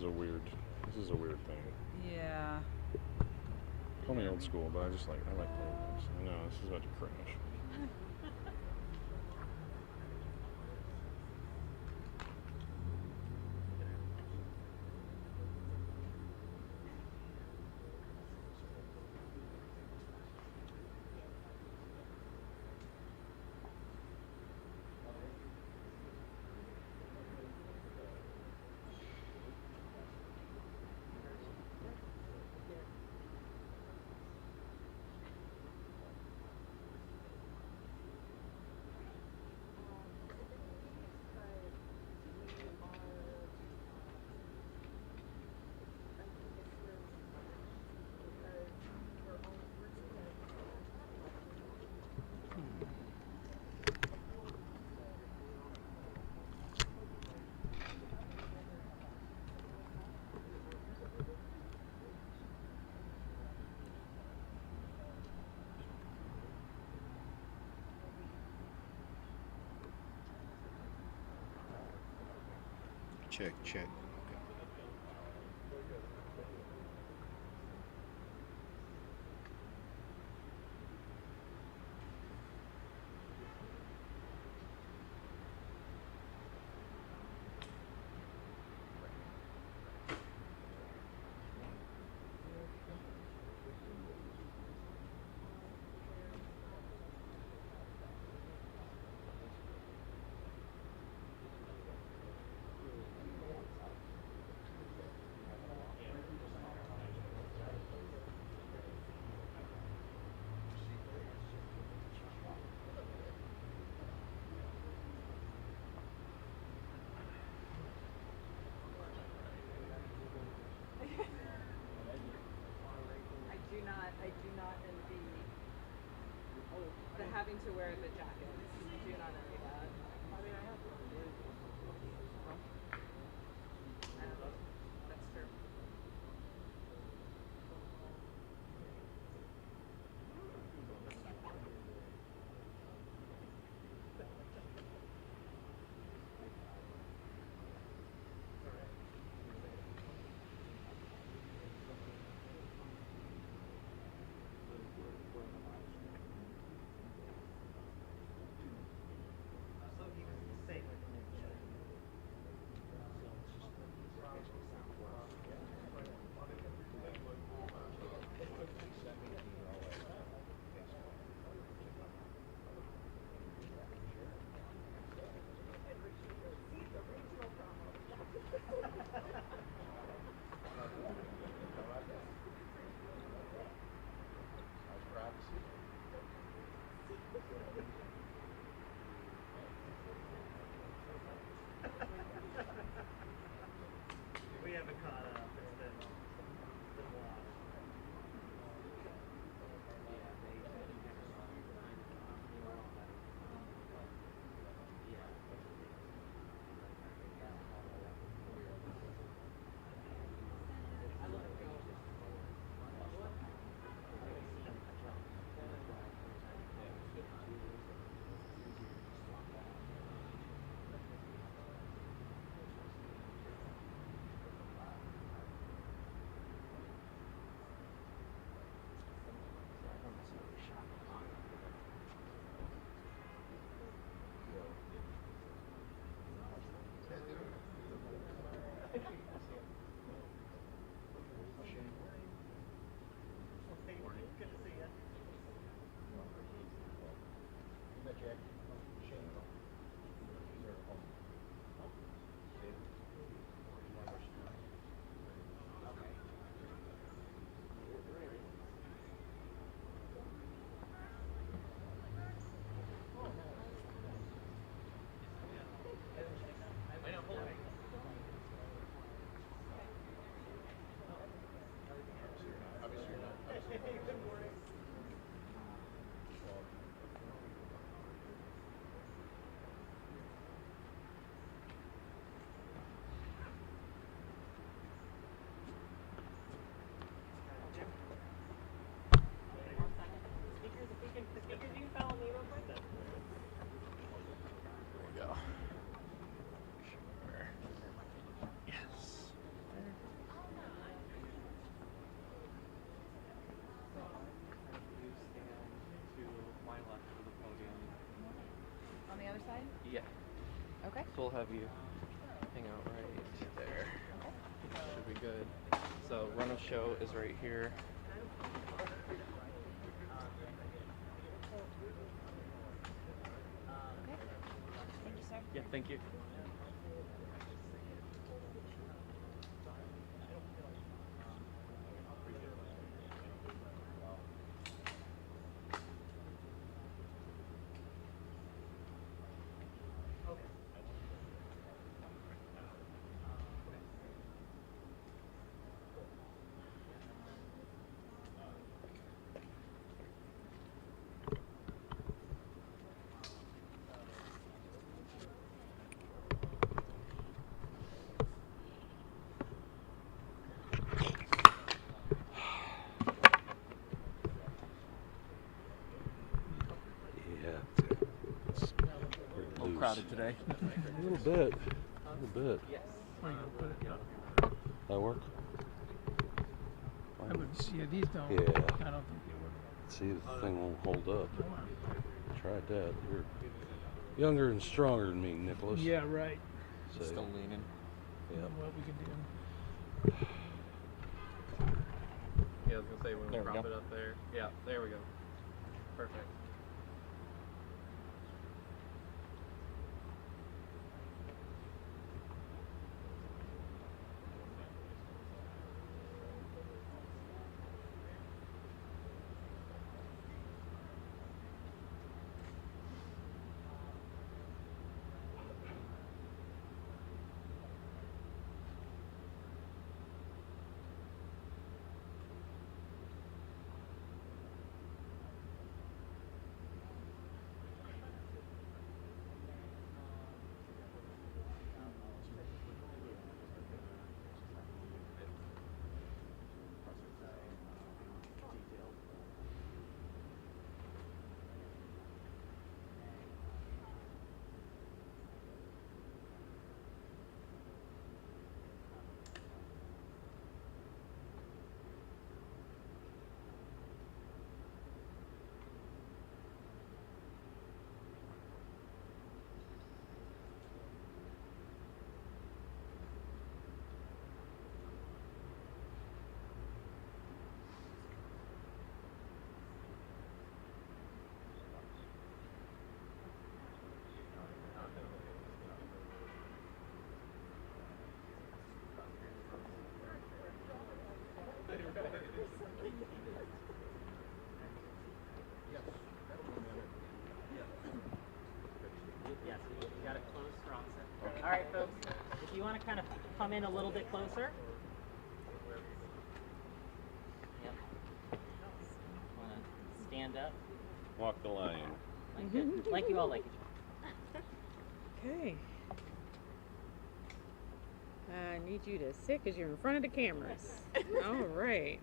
is a weird. This is a weird thing. Yeah. Call me old school, but I like playing this. I know this is about to crash. Check, check. I do not envy the having to wear the jackets. I do not envy that. That's true. we'll have you hang out right there. Should be good. So run of show is right here. Thank you, sir. Yeah, thank you. Crowded today. A little bit. Yes. Where you gonna put it? That work? I would see these don't. Yeah. I don't think they would. See, the thing won't hold up. Tried that. You're younger and stronger than me, Nicholas. Yeah, right. So, Still leaning. yeah. What we can do. Yeah, I was gonna say when we There we prop go. it up there. Yeah, there we go. Perfect. Yes, you got it closed strong, sir. All right, folks, if you want to kind of come in a little bit closer. Yep. Want to stand up Walk the line. like you all like each other. Okay. I need you to sit because you're in front of the cameras. All right.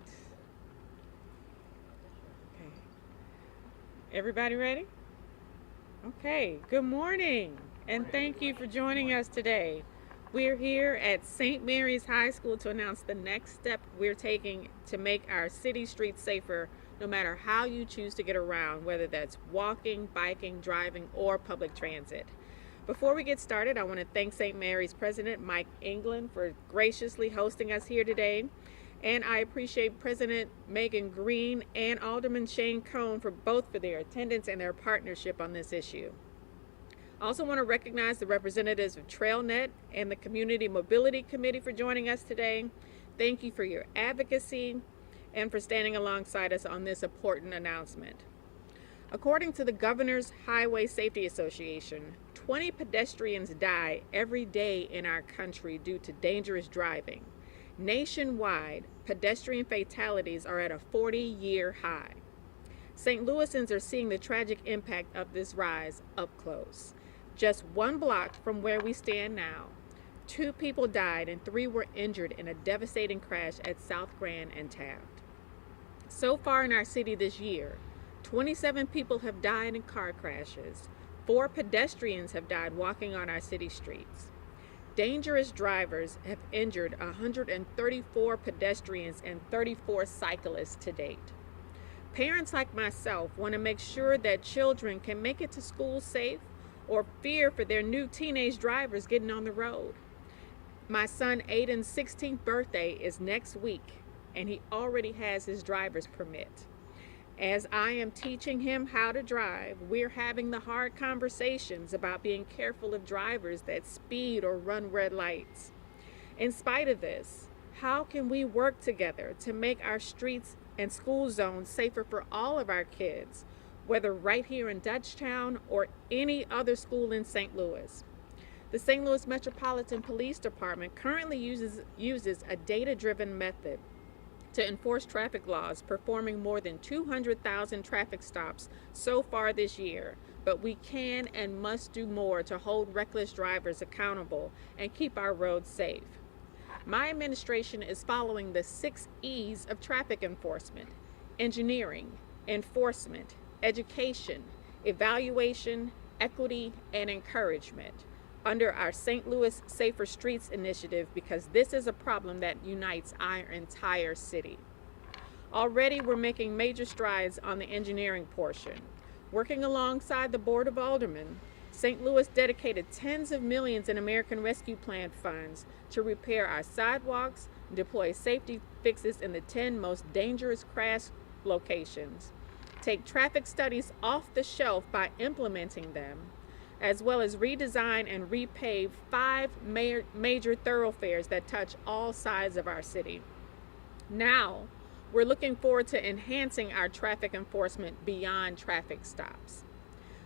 Okay. Everybody ready? Okay. Good morning, and thank you for joining us today. We're here at St. Mary's High School to announce the next step we're taking to make our city streets safer, no matter how you choose to get around, whether that's walking, biking, driving, or public transit. Before we get started, I want to thank St. Mary's President Mike England for graciously hosting us here today. And I appreciate President Megan Green and Alderman Shane Cohn for their attendance and their partnership on this issue. I also want to recognize the representatives of TrailNet and the Community Mobility Committee for joining us today. Thank you for your advocacy and for standing alongside us on this important announcement. According to the Governor's Highway Safety Association, 20 pedestrians die every day in our country due to dangerous driving. Nationwide, pedestrian fatalities are at a 40-year high. St. Louisans are seeing the tragic impact of this rise up close. Just 1 block from where we stand now, 2 people died and 3 were injured in a devastating crash at South Grand and Taft. So far in our city this year, 27 people have died in car crashes. 4 pedestrians have died walking on our city streets. Dangerous drivers have injured 134 pedestrians and 34 cyclists to date. Parents like myself want to make sure that children can make it to school safe or fear for their new teenage drivers getting on the road. My son Aiden's 16th birthday is next week, and he already has his driver's permit. As I am teaching him how to drive, we're having the hard conversations about being careful of drivers that speed or run red lights. In spite of this, how can we work together to make our streets and school zones safer for all of our kids, whether right here in Dutchtown or any other school in St. Louis? The St. Louis Metropolitan Police Department currently uses a data-driven method to enforce traffic laws, performing more than 200,000 traffic stops so far this year. But we can and must do more to hold reckless drivers accountable and keep our roads safe. My administration is following the 6 E's of traffic enforcement: engineering, enforcement, education, evaluation, equity, and encouragement under our St. Louis Safer Streets initiative, because this is a problem that unites our entire city. Already we're making major strides on the engineering portion. Working alongside the Board of Aldermen, St. Louis dedicated tens of millions in American Rescue Plan funds to repair our sidewalks, deploy safety fixes in the 10 most dangerous crash locations, take traffic studies off the shelf by implementing them, as well as redesign and repave 5 major thoroughfares that touch all sides of our city. Now, we're looking forward to enhancing our traffic enforcement beyond traffic stops.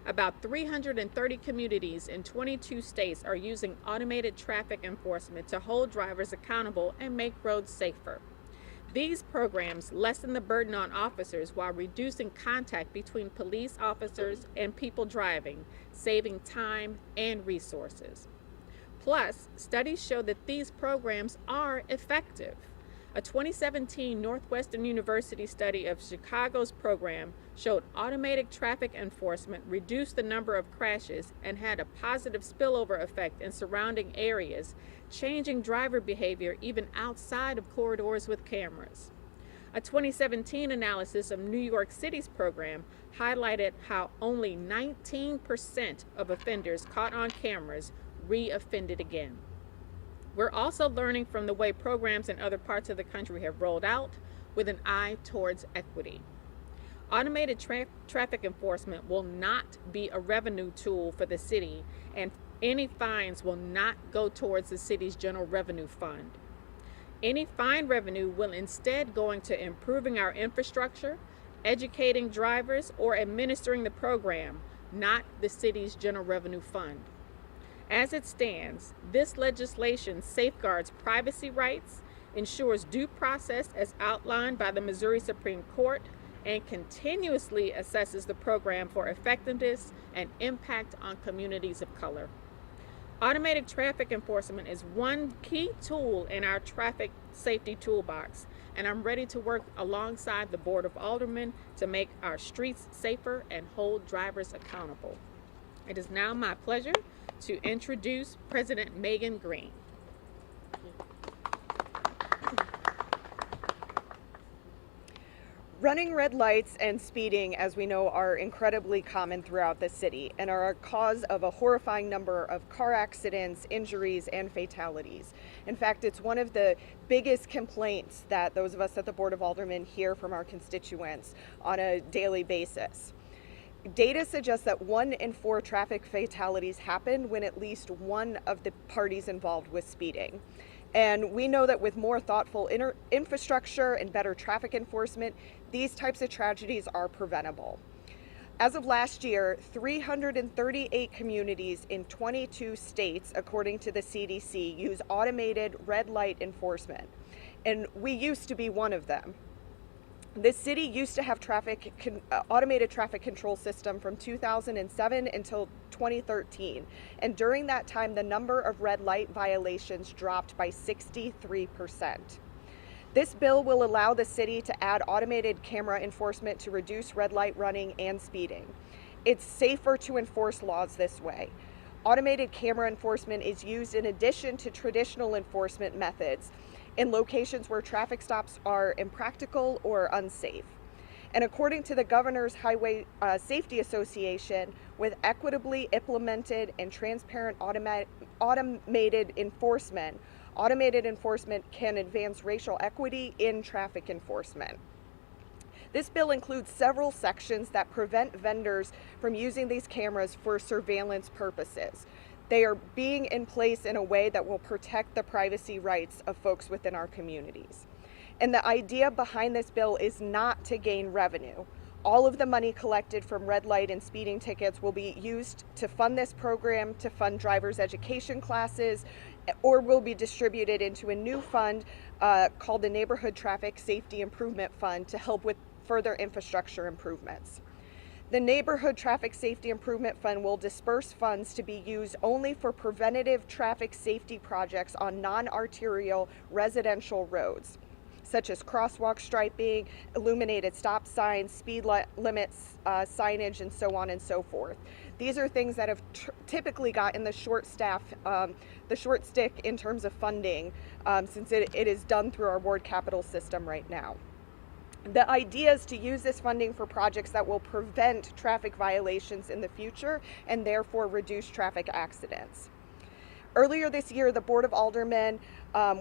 About 330 communities in 22 states are using automated traffic enforcement to hold drivers accountable and make roads safer. These programs lessen the burden on officers while reducing contact between police officers and people driving, saving time and resources. Plus, studies show that these programs are effective. A 2017 Northwestern University study of Chicago's program showed automated traffic enforcement reduced the number of crashes and had a positive spillover effect in surrounding areas, changing driver behavior even outside of corridors with cameras. A 2017 analysis of New York City's program highlighted how only 19% of offenders caught on cameras re-offended again. We're also learning from the way programs in other parts of the country have rolled out, with an eye towards equity. Automated traffic enforcement will not be a revenue tool for the city, and any fines will not go towards the city's general revenue fund. Any fine revenue will instead go into improving our infrastructure, educating drivers, or administering the program, not the city's general revenue fund. As it stands, this legislation safeguards privacy rights, ensures due process as outlined by the Missouri Supreme Court, and continuously assesses the program for effectiveness and impact on communities of color. Automated traffic enforcement is one key tool in our traffic safety toolbox, and I'm ready to work alongside the Board of Aldermen to make our streets safer and hold drivers accountable. It is now my pleasure to introduce President Megan Green. Running red lights and speeding, as we know, are incredibly common throughout the city and are a cause of a horrifying number of car accidents, injuries, and fatalities. In fact, it's one of the biggest complaints that those of us at the Board of Aldermen hear from our constituents on a daily basis. Data suggests that 1 in 4 traffic fatalities happen when at least one of the parties involved was speeding. And we know that with more thoughtful infrastructure and better traffic enforcement, these types of tragedies are preventable. As of last year, 338 communities in 22 states, according to the CDC, use automated red light enforcement. And we used to be one of them. The city used to have automated traffic control system from 2007 until 2013. And during that time, the number of red light violations dropped by 63%. This bill will allow the city to add automated camera enforcement to reduce red light running and speeding. It's safer to enforce laws this way. Automated camera enforcement is used in addition to traditional enforcement methods in locations where traffic stops are impractical or unsafe. And according to the Governor's Highway Safety Association, with equitably implemented and transparent automated enforcement. Automated enforcement can advance racial equity in traffic enforcement. This bill includes several sections that prevent vendors from using these cameras for surveillance purposes. They are being in place in a way that will protect the privacy rights of folks within our communities. And the idea behind this bill is not to gain revenue. All of the money collected from red light and speeding tickets will be used to fund this program, to fund driver's education classes, or will be distributed into a new fund called the Neighborhood Traffic Safety Improvement Fund to help with further infrastructure improvements. The Neighborhood Traffic Safety Improvement Fund will disperse funds to be used only for preventative traffic safety projects on non-arterial residential roads, such as crosswalk striping, illuminated stop signs, speed limits, signage, and so on and so forth. These are things that have typically gotten the short stick in terms of funding, since it is done through our ward capital system right now. The idea is to use this funding for projects that will prevent traffic violations in the future and therefore reduce traffic accidents. Earlier this year, the Board of Aldermen,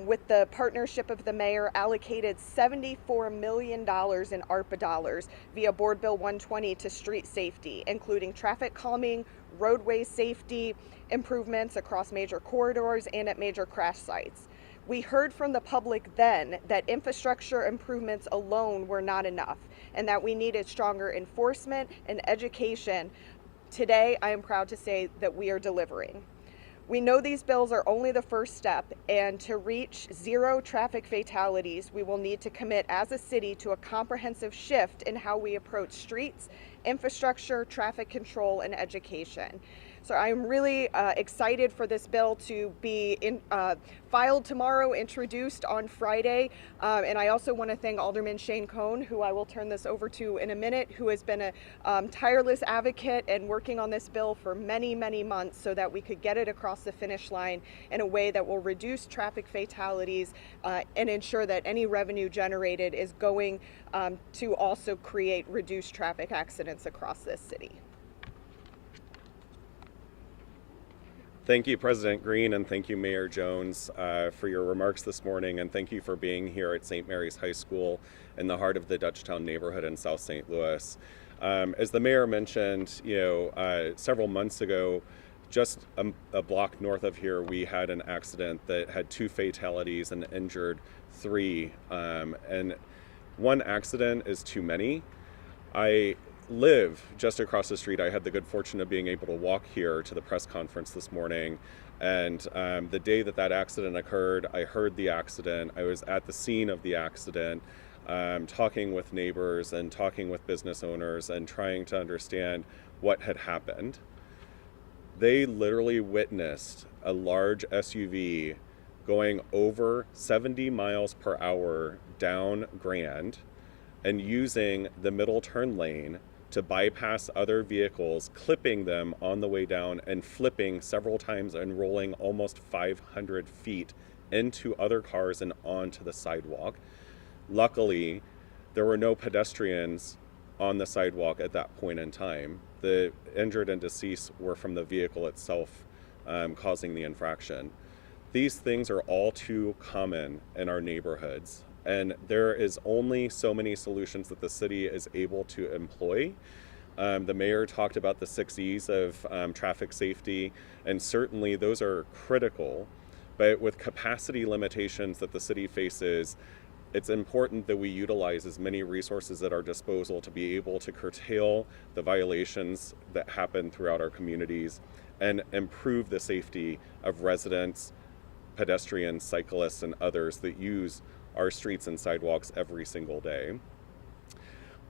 with the partnership of the mayor, allocated $74 million in ARPA dollars via Board Bill 120 to street safety, including traffic calming, roadway safety improvements across major corridors and at major crash sites. We heard from the public then that infrastructure improvements alone were not enough and that we needed stronger enforcement and education. Today, I am proud to say that we are delivering. We know these bills are only the first step, and to reach zero traffic fatalities, we will need to commit as a city to a comprehensive shift in how we approach streets, infrastructure, traffic control, and education. So I'm really excited for this bill to be filed tomorrow, introduced on Friday. And I also want to thank Alderman Shane Cohn, who I will turn this over to in a minute, who has been a tireless advocate and working on this bill for many, many months so that we could get it across the finish line in a way that will reduce traffic fatalities and ensure that any revenue generated is going to also create reduced traffic accidents across this city. Thank you, President Green, and thank you, Mayor Jones, for your remarks this morning, and thank you for being here at St. Mary's High School in the heart of the Dutchtown neighborhood in South St. Louis. As the mayor mentioned, several months ago, just a block north of here, we had an accident that had 2 fatalities and injured 3. And one accident is too many. I live just across the street. I had the good fortune of being able to walk here to the press conference this morning, and the day that accident occurred, I heard the accident. I was at the scene of the accident, talking with neighbors and talking with business owners and trying to understand what had happened. They literally witnessed a large SUV going over 70 miles per hour down Grand and using the middle turn lane to bypass other vehicles, clipping them on the way down and flipping several times and rolling almost 500 feet into other cars and onto the sidewalk. Luckily, there were no pedestrians on the sidewalk at that point in time. The injured and deceased were from the vehicle itself causing the infraction. These things are all too common in our neighborhoods. And there is only so many solutions that the city is able to employ. The mayor talked about the 6 E's of traffic safety, and certainly those are critical. But with capacity limitations that the city faces, it's important that we utilize as many resources at our disposal to be able to curtail the violations that happen throughout our communities and improve the safety of residents, pedestrians, cyclists, and others that use our streets and sidewalks every single day.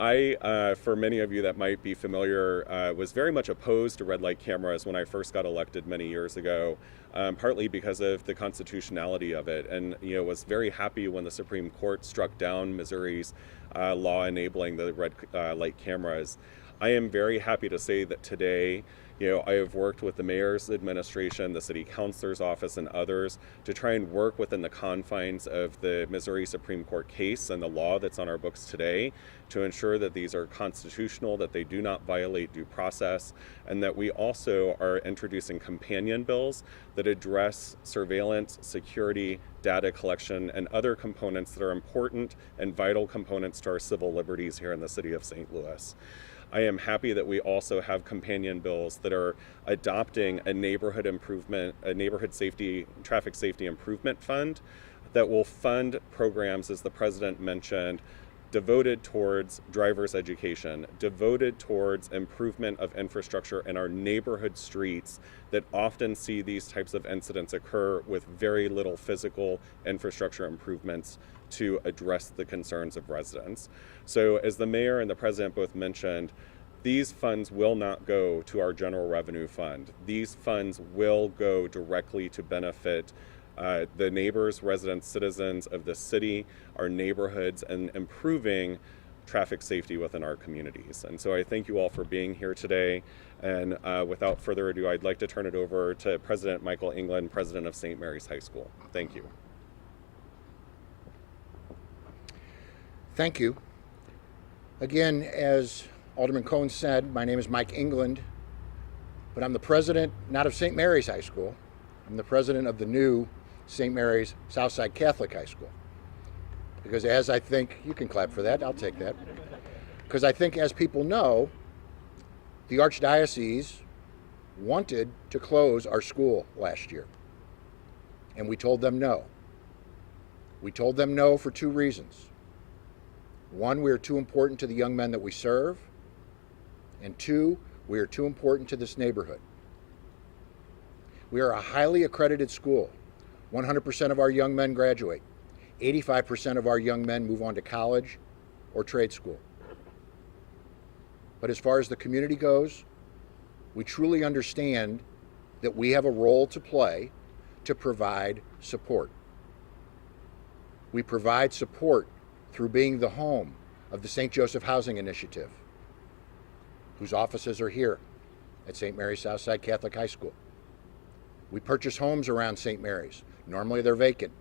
I, for many of you that might be familiar, was very much opposed to red light cameras when I first got elected many years ago, partly because of the constitutionality of it, and was very happy when the Supreme Court struck down Missouri's law enabling the red light cameras. I am very happy to say that today I have worked with the mayor's administration, the city councilor's office, and others to try and work within the confines of the Missouri Supreme Court case and the law that's on our books today to ensure that these are constitutional, that they do not violate due process, and that we also are introducing companion bills that address surveillance, security, data collection, and other components that are important and vital components to our civil liberties here in the city of St. Louis. I am happy that we also have companion bills that are adopting a neighborhood safety, traffic safety improvement fund that will fund programs, as the president mentioned, devoted towards driver's education, devoted towards improvement of infrastructure in our neighborhood streets that often see these types of incidents occur with very little physical infrastructure improvements to address the concerns of residents. So as the mayor and the president both mentioned, these funds will not go to our general revenue fund. These funds will go directly to benefit the neighbors, residents, citizens of the city, our neighborhoods, and improving traffic safety within our communities. And so I thank you all for being here today. And without further ado, I'd like to turn it over to President Michael England, president of St. Mary's High School. Thank you. Thank you. Again, as Alderman Cohn said, my name is Mike England, but I'm the president not of St. Mary's High School. I'm the president of the new St. Mary's Southside Catholic High School. Because as I think, you can clap for that, I'll take that. Because I think, as people know, the Archdiocese wanted to close our school last year. And we told them no. We told them no for two reasons. One, we are too important to the young men that we serve. And two, we are too important to this neighborhood. We are a highly accredited school. 100% of our young men graduate. 85% of our young men move on to college or trade school. But as far as the community goes, we truly understand that we have a role to play to provide support. We provide support through being the home of the St. Joseph Housing Initiative, whose offices are here at St. Mary's Southside Catholic High School. We purchase homes around St. Mary's. Normally they're vacant.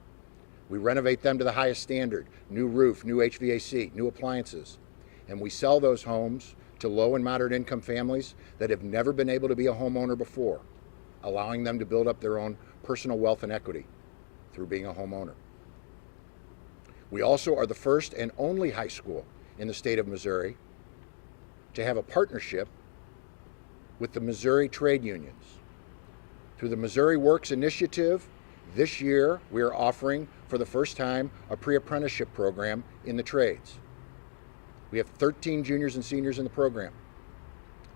We renovate them to the highest standard, new roof, new HVAC, new appliances. And we sell those homes to low and moderate income families that have never been able to be a homeowner before, allowing them to build up their own personal wealth and equity through being a homeowner. We also are the first and only high school in the state of Missouri to have a partnership with the Missouri trade unions. Through the Missouri Works Initiative, this year we are offering for the first time a pre-apprenticeship program in the trades. We have 13 juniors and seniors in the program.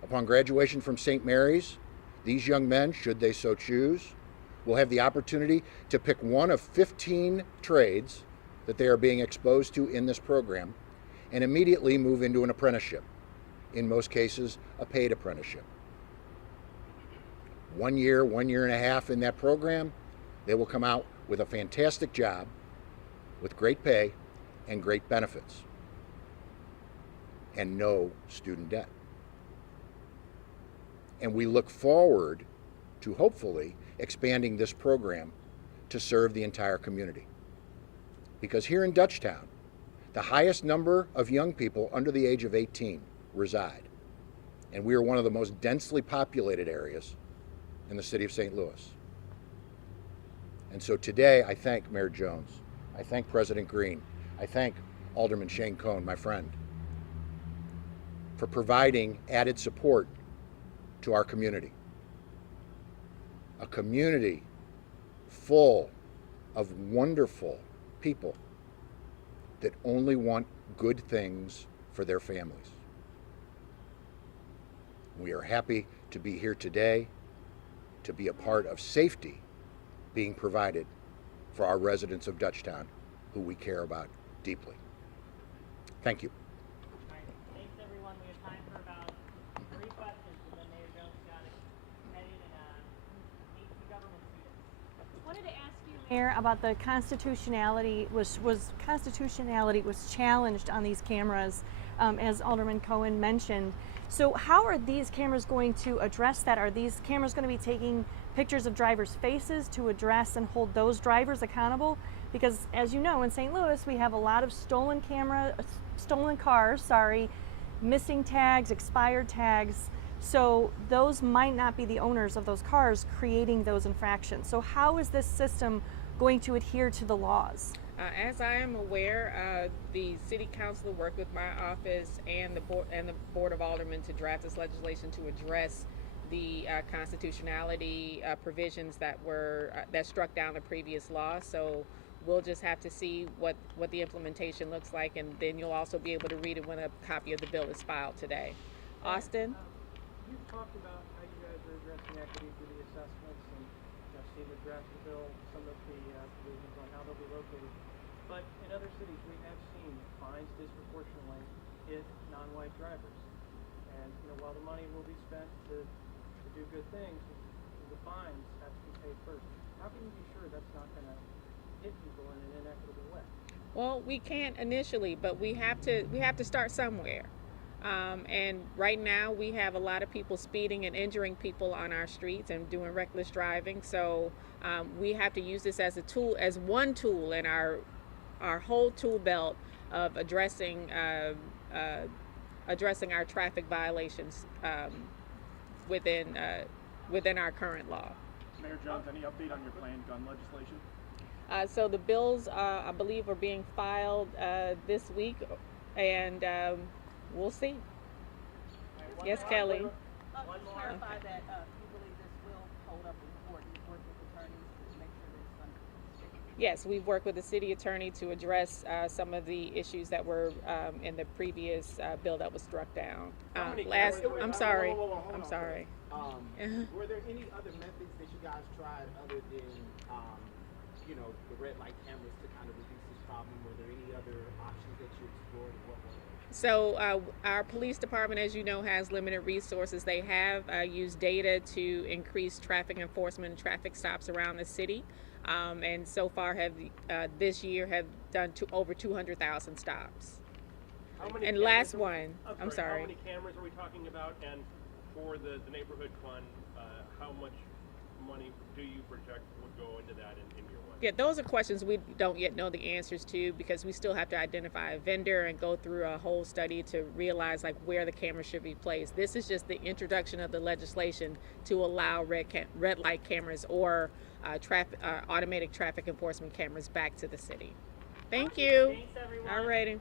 Upon graduation from St. Mary's, these young men, should they so choose, will have the opportunity to pick one of 15 trades that they are being exposed to in this program and immediately move into an apprenticeship, in most cases a paid apprenticeship. 1 year, 1.5 years in that program, they will come out with a fantastic job with great pay and great benefits and no student debt. And we look forward to hopefully expanding this program to serve the entire community. Because here in Dutchtown, the highest number of young people under the age of 18 reside. And we are one of the most densely populated areas in the city of St. Louis. And so today I thank Mayor Jones, I thank President Green, I thank Alderman Shane Cohn, my friend, for providing added support to our community. A community full of wonderful people that only want good things for their families. We are happy to be here today to be a part of safety being provided for our residents of Dutchtown, who we care about deeply. Thank you. All right, thanks everyone. We have time for about 3 questions, and then Mayor Jones got it headed and meet the government students. Wanted to ask you Mayor, about the constitutionality was challenged on these cameras, as Alderman Cohen mentioned. So how are these cameras going to address that? Are these cameras going to be taking pictures of drivers' faces to address and hold those drivers accountable? Because as you know, in St. Louis, we have a lot of stolen cars, missing tags, expired tags. So those might not be the owners of those cars creating those infractions. So how is this system going to adhere to the laws? As I am aware, the City Council worked with my office and the Board of Aldermen to draft this legislation to address the constitutionality provisions that struck down the previous law. So we'll just have to see what the implementation looks like, and then you'll also be able to read it when a copy of the bill is filed today. Austin? You've talked about how you guys are addressing equity through the assessments, and I've seen the draft bill, some of the provisions on how they'll be located. But in other cities, we have seen fines disproportionately hit non-white drivers. And while the money will be spent to do good things, the fines have to be paid first. How can you be sure that's not going to hit people in an inequitable way? Well, we can't initially, but we have to start somewhere. And right now we have a lot of people speeding and injuring people on our streets and doing reckless driving. So we have to use this as one tool in our whole tool belt of addressing our traffic violations within our current law. Mayor Jones, any update on your planned gun legislation? So the bills, I believe, are being filed this week, and we'll see. Yes, Kelly. One more. Clarify that you believe this will hold up in court. You've worked with attorneys to make sure that it's done. Yes, we've worked with the city attorney to address some of the issues that were in the previous bill that was struck down. I'm sorry. Were there any other methods that you guys tried other than, the red light cameras to kind of reduce this problem? Were there any other options that you explored? What were they? So our police department, as you know, has limited resources. They have used data to increase traffic enforcement and traffic stops around the city. And so far this year have done over 200,000 stops. And last one, I'm sorry. How many cameras are we talking about? And for the neighborhood fund, how much money do you project would go into that in year one? Yeah, those are questions we don't yet know the answers to, because we still have to identify a vendor and go through a whole study to realize where the cameras should be placed. This is just the introduction of the legislation to allow red light cameras or automatic traffic enforcement cameras back to the city. Thank you. Thanks, everyone. All righty.